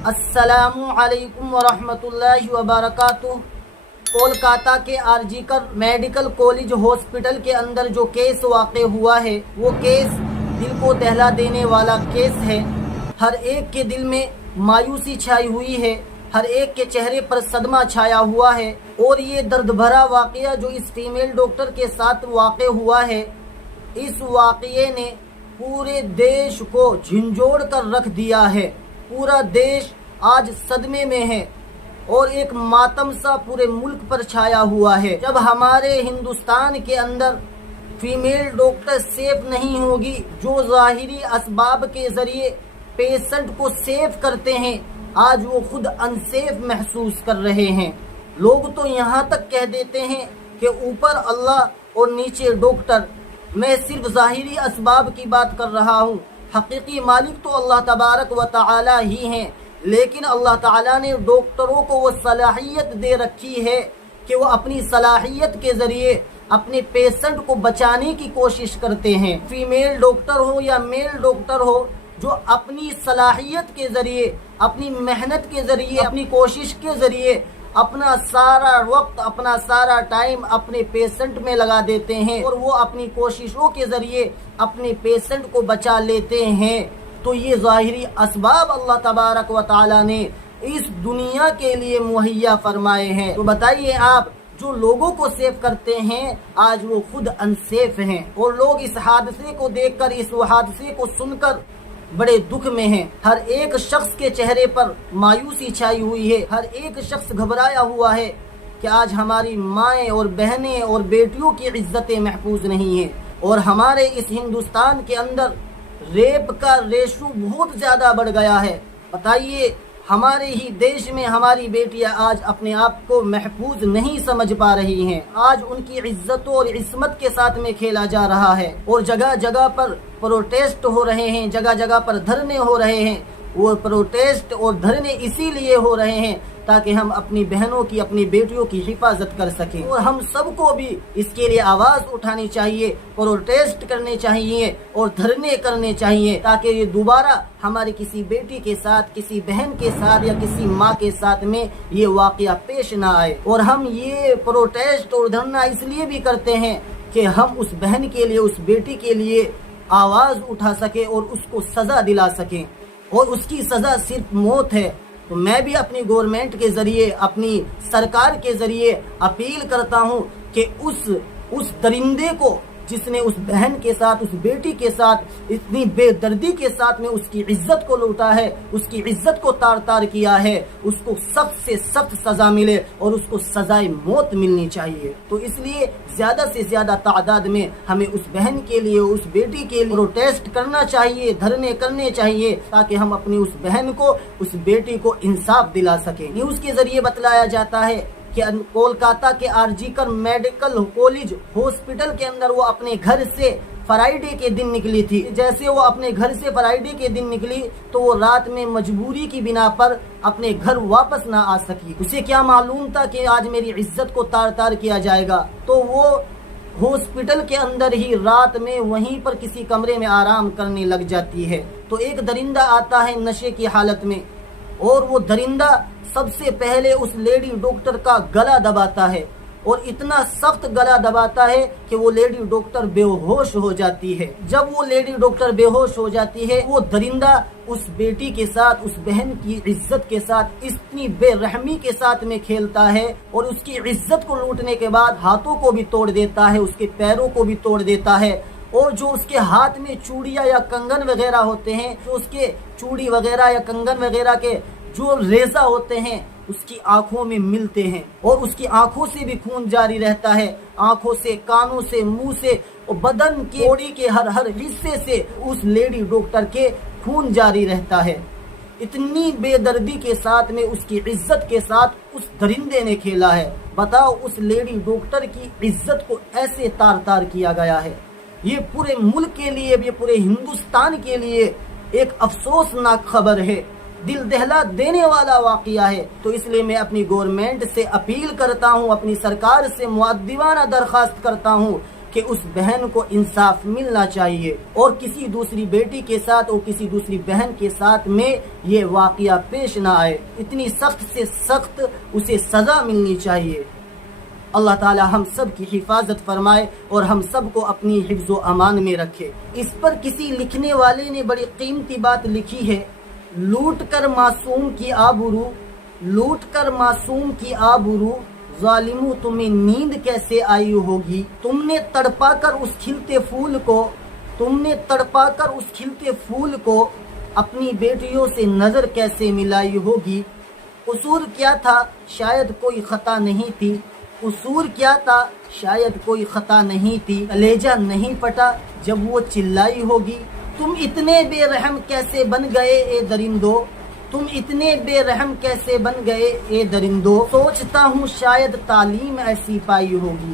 अस्सलामु अलैकुम वरहमतुल्लाहि वबरकातुह। कोलकाता के आरजीकर मेडिकल कॉलेज हॉस्पिटल के अंदर जो केस वाक़ हुआ है वो केस दिल को दहला देने वाला केस है। हर एक के दिल में मायूसी छाई हुई है, हर एक के चेहरे पर सदमा छाया हुआ है। और ये दर्द भरा वाक़या जो इस फीमेल डॉक्टर के साथ वाक़ हुआ है, इस वाक़ये ने पूरे देश को झंझोड़ कर रख दिया है। पूरा देश आज सदमे में है और एक मातम सा पूरे मुल्क पर छाया हुआ है। जब हमारे हिंदुस्तान के अंदर फीमेल डॉक्टर सेफ नहीं होगी, जो ज़ाहिरी असबाब के ज़रिए पेशेंट को सेफ करते हैं, आज वो खुद अनसेफ महसूस कर रहे हैं। लोग तो यहाँ तक कह देते हैं कि ऊपर अल्लाह और नीचे डॉक्टर। मैं सिर्फ ज़ाहिरी असबाब की बात कर रहा हूँ, हकीकी मालिक तो अल्लाह तबारक व तआला ही हैं। लेकिन अल्लाह ताला ने डॉक्टरों को वो सलाहियत दे रखी है कि वो अपनी सलाहियत के ज़रिए अपने पेशेंट को बचाने की कोशिश करते हैं। फीमेल डॉक्टर हो या मेल डॉक्टर हो, जो अपनी सलाहियत के ज़रिए, अपनी मेहनत के ज़रिए, अपनी कोशिश के ज़रिए अपना सारा वक्त, अपना सारा टाइम अपने पेशेंट में लगा देते हैं और वो अपनी कोशिशों के ज़रिए अपने पेशेंट को बचा लेते हैं, तो ये ज़ाहिरी असबाब अल्लाह तबारक व तआला ने इस दुनिया के लिए मुहैया फरमाए हैं। तो बताइए आप, जो लोगों को सेफ करते हैं आज वो खुद अनसेफ हैं। और लोग इस हादसे को देखकर, इस हादसे को सुनकर बड़े दुख में हैं। हर एक शख्स के चेहरे पर मायूसी छाई हुई है, हर एक शख्स घबराया हुआ है कि आज हमारी माएँ और बहनें और बेटियों की इज्जतें महफूज नहीं हैं। और हमारे इस हिंदुस्तान के अंदर रेप का रेशो बहुत ज़्यादा बढ़ गया है। बताइए, हमारे ही देश में हमारी बेटियां आज अपने आप को महफूज नहीं समझ पा रही हैं। आज उनकी इज्जतों और इस्मत के साथ में खेला जा रहा है और जगह जगह पर प्रोटेस्ट हो रहे हैं, जगह जगह पर धरने हो रहे हैं। वो प्रोटेस्ट और धरने इसीलिए हो रहे हैं ताकि हम अपनी बहनों की, अपनी बेटियों की हिफाजत कर सकें। और हम सबको भी इसके लिए आवाज़ उठानी चाहिए, प्रोटेस्ट करने चाहिए और धरने करने चाहिए, ताकि ये दोबारा हमारी किसी बेटी के साथ, किसी बहन के साथ या किसी माँ के साथ में ये वाक़या पेश ना आए। और हम ये प्रोटेस्ट और धरना इसलिए भी करते हैं कि हम उस बहन के लिए, उस बेटी के लिए आवाज़ उठा सकें और उसको सज़ा दिला सकें। और उसकी सज़ा सिर्फ मौत है। तो मैं भी अपनी गवर्नमेंट के ज़रिए, अपनी सरकार के ज़रिए अपील करता हूँ कि उस दरिंदे को, जिसने उस बहन के साथ, उस बेटी के साथ इतनी बेदर्दी के साथ में उसकी इज्जत को लूटा है, उसकी इज्जत को तार तार किया है, उसको सख्त से सख्त सज़ा मिले और उसको सज़ाए मौत मिलनी चाहिए। तो इसलिए ज़्यादा से ज़्यादा तादाद में हमें उस बहन के लिए, उस बेटी के लिए प्रोटेस्ट करना चाहिए, धरने करने चाहिए, ताकि हम अपनी उस बहन को, उस बेटी को इंसाफ दिला सकें। न्यूज़ के ज़रिए बतलाया जाता है कि कोलकाता के आरजीकर मेडिकल कॉलेज हॉस्पिटल के अंदर वो अपने घर से फ्राइडे के दिन निकली थी। जैसे वो अपने घर से फ्राइडे के दिन निकली तो वो रात में मजबूरी की बिना पर अपने घर वापस ना आ सकी। उसे क्या मालूम था कि आज मेरी इज्जत को तार तार किया जाएगा। तो वो हॉस्पिटल के अंदर ही रात में वहीं पर किसी कमरे में आराम करने लग जाती है। तो एक दरिंदा आता है नशे की हालत में और वो दरिंदा सबसे पहले उस लेडी डॉक्टर का गला दबाता है और इतना सख्त गला दबाता है कि वो लेडी डॉक्टर बेहोश हो जाती है। जब वो लेडी डॉक्टर बेहोश हो जाती है, वो दरिंदा उस बेटी के साथ, उस बहन की इज्जत के साथ इतनी बेरहमी के साथ में खेलता है और उसकी इज्जत को लूटने के बाद हाथों को भी तोड़ देता है, उसके पैरों को भी तोड़ देता है। और जो उसके हाथ में चूड़ियाँ या कंगन वगैरह होते हैं, जो उसके चूड़ी वगैरह या कंगन वगैरह के जो रेज़ा होते हैं, उसकी आंखों में मिलते हैं और उसकी आंखों से भी खून जारी रहता है। आंखों से, कानों से, मुंह से और बदन के, बॉडी के हर हिस्से से उस लेडी डॉक्टर के खून जारी रहता है। इतनी बेदर्दी के साथ में, उसकी इज्जत के साथ उस दरिंदे ने खेला है। बताओ, उस लेडी डॉक्टर की इज्जत को ऐसे तार तार किया गया है। ये पूरे मुल्क के लिए, ये पूरे हिंदुस्तान के लिए एक अफसोसनाक खबर है, दिल दहला देने वाला वाक़या है। तो इसलिए मैं अपनी गवर्नमेंट से अपील करता हूँ, अपनी सरकार से मुअद्दिबाना दरख्वास्त करता हूँ کہ اس بہن کو انصاف ملنا چاہیے اور کسی دوسری بیٹی کے ساتھ اور کسی دوسری بہن کے ساتھ میں یہ واقعہ پیش نہ آئے. اتنی سخت سے سخت اسے سزا ملنی چاہیے. اللہ تعالی ہم سب کی حفاظت فرمائے اور ہم سب کو اپنی حفظ و امان میں رکھے. اس پر کسی لکھنے والے نے بڑی قیمتی بات لکھی ہے. لوٹ کر معصوم کی آبرو، لوٹ کر معصوم کی آبرو، ظالموں تمہیں نیند کیسے آئی ہوگی. تم نے تڑپا کر اس کھلتے پھول کو، تم نے تڑپا کر اس کھلتے پھول کو اپنی بیٹیوں سے نظر کیسے ملائی ہوگی. قصور کیا تھا؟ شاید کوئی خطا نہیں تھی. قصور کیا تھا؟ شاید کوئی خطا نہیں تھی. کلیجہ نہیں پھٹا جب وہ چلائی ہوگی. تم اتنے بے رحم کیسے بن گئے اے درندو، تم اتنے بے رحم کیسے بن گئے اے درندو. سوچتا ہوں شاید تعلیم ایسی پائی ہوگی.